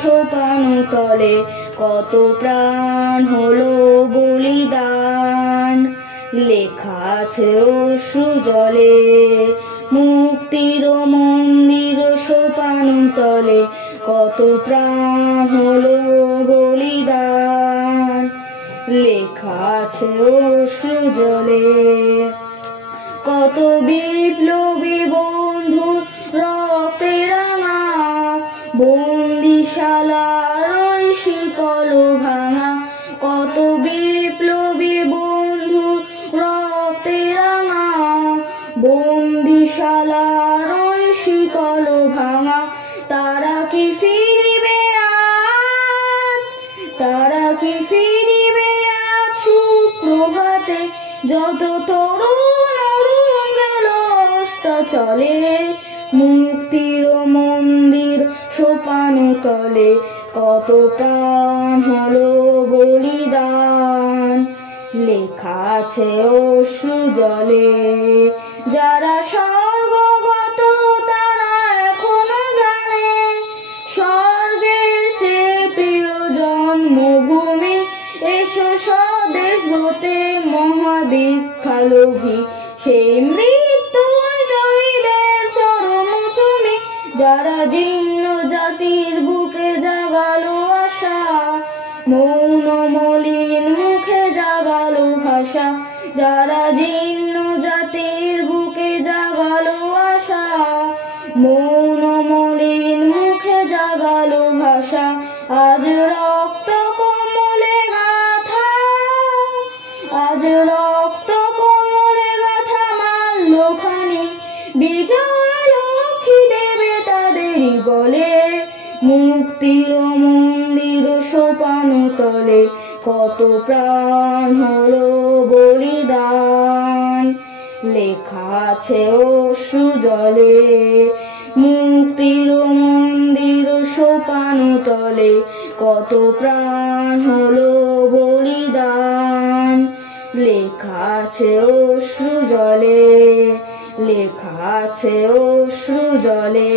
সোপানো তলে কত প্রাণ হলো বলিদান। লেখা আছে অশ্রু জলে মুক্তির মন্দির সোপানো তলে কত প্রাণ হলো বলিদান। লেখা আছে অশ্রু জলে কত বিপ্লবী বন্ধুর রক্তে রাঙা বন্দিশালার ওই শিকল ভাঙা। কত বিপ্লবী বন্ধুর রক্তে রাঙা বন্দিশালার ওই শিকল ভাঙা। তারা কি ফিরিবে আজ, তারা কি ফিরিবে আজ সুপ্রভাতে? যত তরুণ অরুণ গেল চলে মুক্তির মন্দির সোপানো তলে কত প্রাণ হলো বলিদান। লেখা আছে অশ্রু জলে যারা স্বর্গগত তারা এখনো জানে স্বর্গের চেয়ে প্রিয় জন্মভূমি। এসো স্বদেশ ব্রতে মহাদীক্ষালোভী সেই মৃত্যুঞ্জয়ীদের চরম চুমি। যারা জীর্ণ জাতির বুকে জাগালো আশা মৌন মলিন মুখে জাগালো ভাষা। যারা জীর্ণ জাতির বুকে জাগালো আশা মৌন মলিন মুখে জাগালো ভাষা। আজ রক্ত কমলে গাথা, আজ রক্ত কমলে গাথা মাল্যখানি বিজয় লক্ষ্মী দেবে তাদেরই বলে। মুক্তির মন্দির সোপানো তলে কত প্রাণ হলো বলিদান। লেখা আছে অশ্রু জলে মুক্তির মন্দির সোপানো তলে কত প্রাণ হলো বলিদান। লেখা আছে অশ্রু জলে, লেখা আছে অশ্রু জলে।